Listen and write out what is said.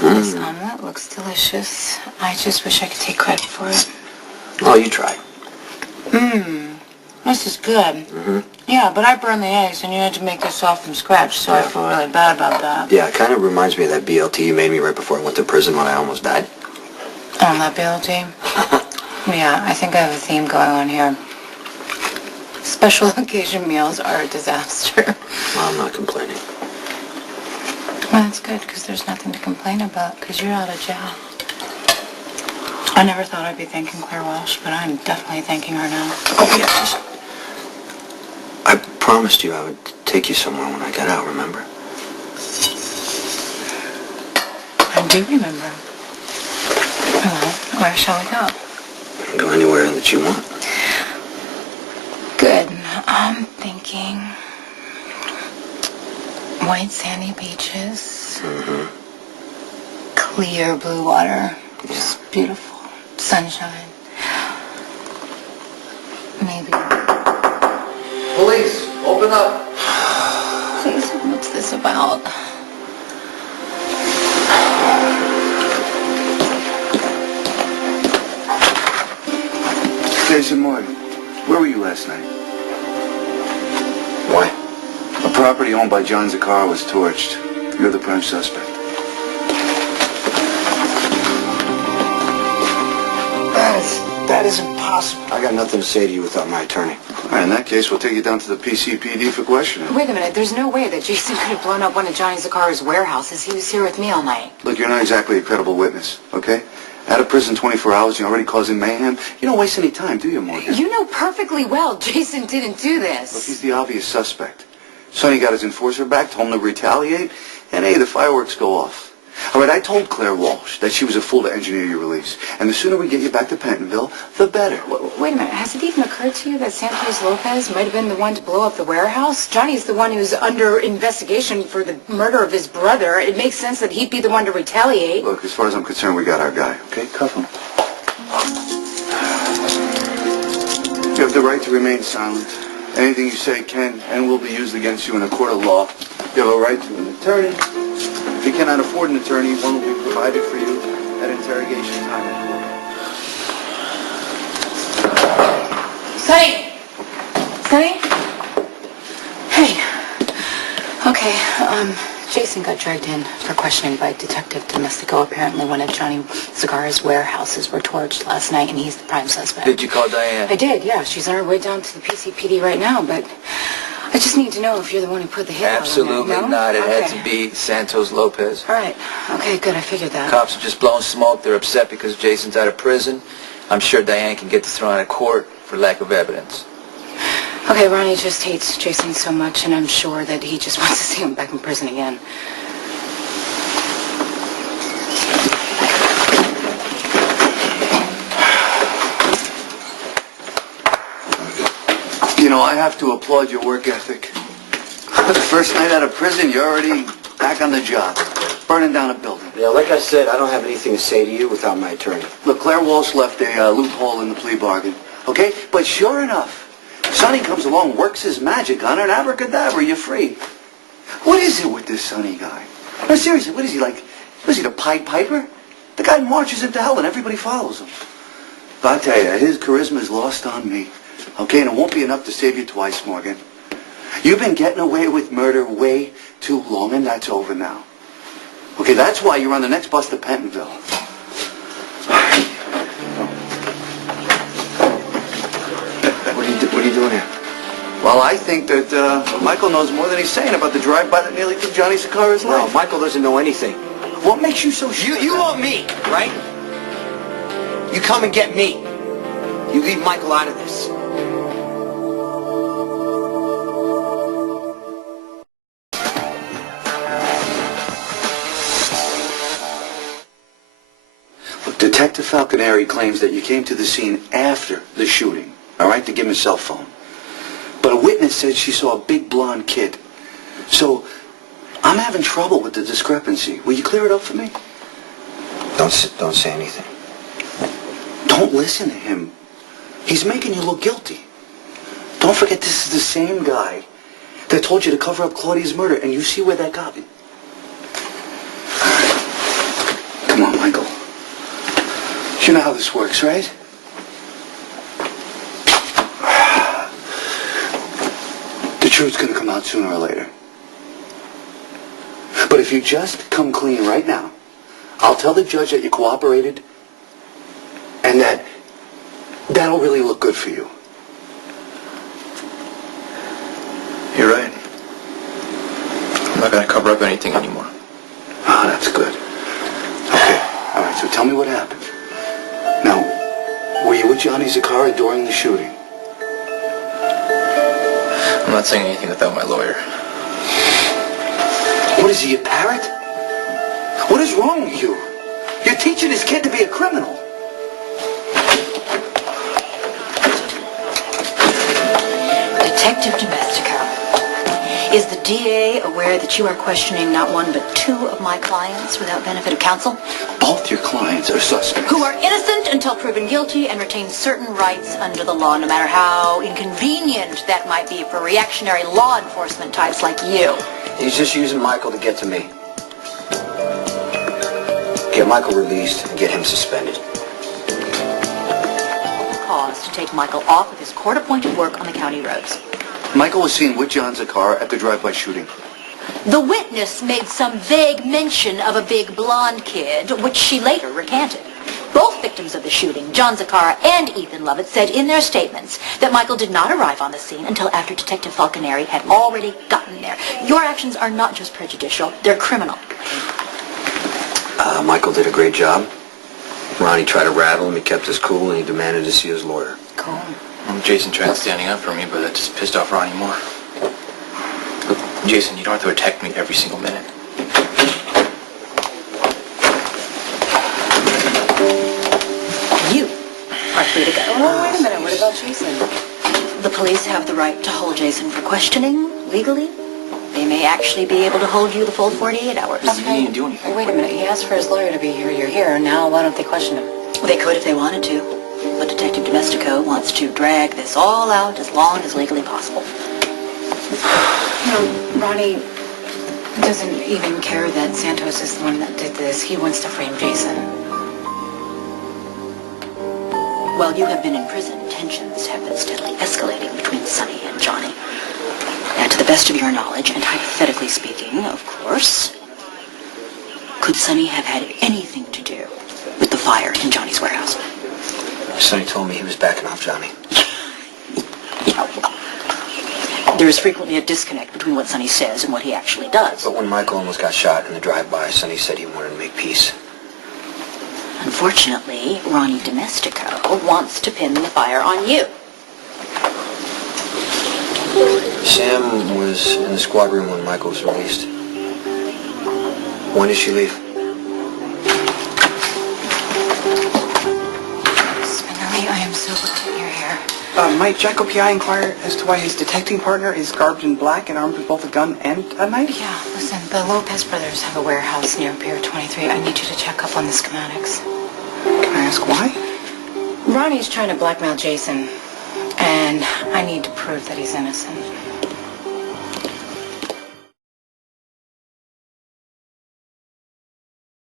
This omelet looks delicious. I just wish I could take credit for it. Oh, you try. This is good. Yeah, but I burned the eggs, and you had to make this all from scratch, so I feel really bad about that. Yeah, it kind of reminds me of that BLT you made me right before I went to prison when I almost died. Oh, that BLT? Yeah, I think I have a theme going on here. Special occasion meals are a disaster. Well, I'm not complaining. Well, that's good, because there's nothing to complain about, because you're out of jail. I never thought I'd be thanking Claire Walsh, but I'm definitely thanking her now. Oh, yeah, just... I promised you I would take you somewhere when I got out, remember? I do remember. Well, where shall we go? Go anywhere that you want. Good. I'm thinking white sandy beaches, clear blue water, just beautiful, sunshine. Maybe. Police, open up. Please, what's this about? Jason Morgan, where were you last night? Why? A property owned by John Zakara was torched. You're the prime suspect. That is impossible. I got nothing to say to you without my attorney. All right, in that case, we'll take you down to the PCPD for questioning. Wait a minute, there's no way that Jason could have blown up one of Johnny Zakara's warehouses. He was here with me all night. Look, you're not exactly a credible witness, okay? Out of prison 24 hours, you're already causing mayhem. You don't waste any time, do you, Morgan? You know perfectly well Jason didn't do this. Look, he's the obvious suspect. Sonny got his enforcer back, told him to retaliate, and hey, the fireworks go off. All right, I told Claire Walsh that she was a fool to engineer your release. And the sooner we get you back to Pentonville, the better. Wait a minute, has it even occurred to you that Santos Lopez might have been the one to blow up the warehouse? Johnny's the one who's under investigation for the murder of his brother. It makes sense that he'd be the one to retaliate. Look, as far as I'm concerned, we got our guy, okay? Cuff him. You have the right to remain silent. Anything you say can and will be used against you in a court of law. You have a right to an attorney. If you cannot afford an attorney, one will be provided for you at interrogation time in court. Sonny! Sonny? Hey. Okay, Jason got dragged in for questioning by Detective Domestico. Apparently one of Johnny Zakara's warehouses were torched last night, and he's the prime suspect. Did you call Diane? I did, yeah. She's on her way down to the PCPD right now, but I just need to know if you're the one who put the hit Absolutely out on not. It Okay. had to be Santos Lopez. All right. Okay, good. I figured that. Cops are just blowing smoke. They're upset because Jason's out of prison. I'm sure Diane can get this thrown out of court for lack of evidence. Okay, Ronnie just hates Jason so much, and I'm sure that he just wants to see him back in prison again. You know, I have to applaud your work ethic. The first night out of prison, you're already back on the job, burning down a building. Yeah, like I said, I don't have anything to say to you without my attorney. Look, Claire Walsh left a loophole in the plea bargain, okay? But sure enough, Sonny comes along, works his magic on her, and abracadabra, you're free. What is it with this Sonny guy? No, seriously, what is he like? Was he the Pied Piper? The guy marches into hell and everybody follows him. But I tell you, his charisma is lost on me. Okay, and it won't be enough to save you twice, Morgan. You've been getting away with murder way too long, and that's over now. Okay, that's why you're on the next bus to Pentonville. What are you doing here? Well, I think that Michael knows more than he's saying about the drive-by that nearly took Johnny Zakara's life. No, Michael doesn't know anything. What makes you so sure? You want me, right? You come and get me. You leave Michael out of this. Look, Detective Falconeri claims that you came to the scene after the shooting, all right, to give him a cell phone. But a witness said she saw a big blonde kid. So, I'm having trouble with the discrepancy. Will you clear it up for me? Don't say anything. Don't listen to him. He's making you look guilty. Don't forget this is the same guy that told you to cover up Claudia's murder, and you see where that got me. You know how this works, right? The truth's gonna come out sooner or later. But if you just come clean right now, I'll tell the judge that you cooperated and that'll really look good for you. You're right. I'm not going to cover up anything anymore. Oh, that's good. Okay, all right, so tell me what happened. Now, were you with Johnny Zakara during the shooting? I'm not saying anything without my lawyer. What is he, a parrot? What is wrong with you? You're teaching this kid to be a criminal. Detective Domestico, is the DA aware that you are questioning not one but two of my clients without benefit of counsel? Both your clients are suspects. Who are innocent until proven guilty and retain certain rights under the law, no matter how inconvenient that might be for reactionary law enforcement types like you. He's just using Michael to get to me. Get Michael released and get him suspended. Cause to take Michael off of his court-appointed work on the county roads. Michael was seen with John Zakara at the drive-by shooting. The witness made some vague mention of a big blonde kid, which she later recanted. Both victims of the shooting, John Zakara and Ethan Lovett, said in their statements that Michael did not arrive on the scene until after Detective Falconeri had already gotten there. Your actions are not just prejudicial, they're criminal. Michael did a great job. Ronnie tried to rattle him, he kept his cool, and he demanded to see his lawyer. Cool. Jason tried standing up for me, but that just pissed off Ronnie more. Look, Jason, you don't have to attack me every single minute. You are free to go. Oh, wait a minute. What about Jason? The police have the right to hold Jason for questioning, legally. They may actually be able to hold you the full 48 hours. He didn't do anything. Wait a minute. He asked for his lawyer to be here. You're here. Now, why don't they question him? They could if they wanted to, but Detective Domestico wants to drag this all out as long as legally possible. You know, Ronnie doesn't even care that Santos is the one that did this. He wants to frame Jason. While you have been in prison, tensions have been steadily escalating between Sonny and Johnny. And to the best of your knowledge, and hypothetically speaking, of course, could Sonny have had anything to do with the fire in Johnny's warehouse? Sonny told me he was backing off Johnny. Yeah, well, there is frequently a disconnect between what Sonny says and what he actually does. But when Michael almost got shot in the drive-by, Sonny said he wanted to make peace. Unfortunately, Ronnie Domestico wants to pin the fire on you. Sam was in the squad room when Michael was released. When did she leave? Spinelli, I am so glad you're here. Might Jaco P.I. inquire as to why his detecting partner is garbed in black and armed with both a gun and a knife? Yeah, listen, the Lopez brothers have a warehouse near Pier 23. I need you to check up on the schematics. Can I ask why? Ronnie's trying to blackmail Jason, and I need to prove that he's innocent.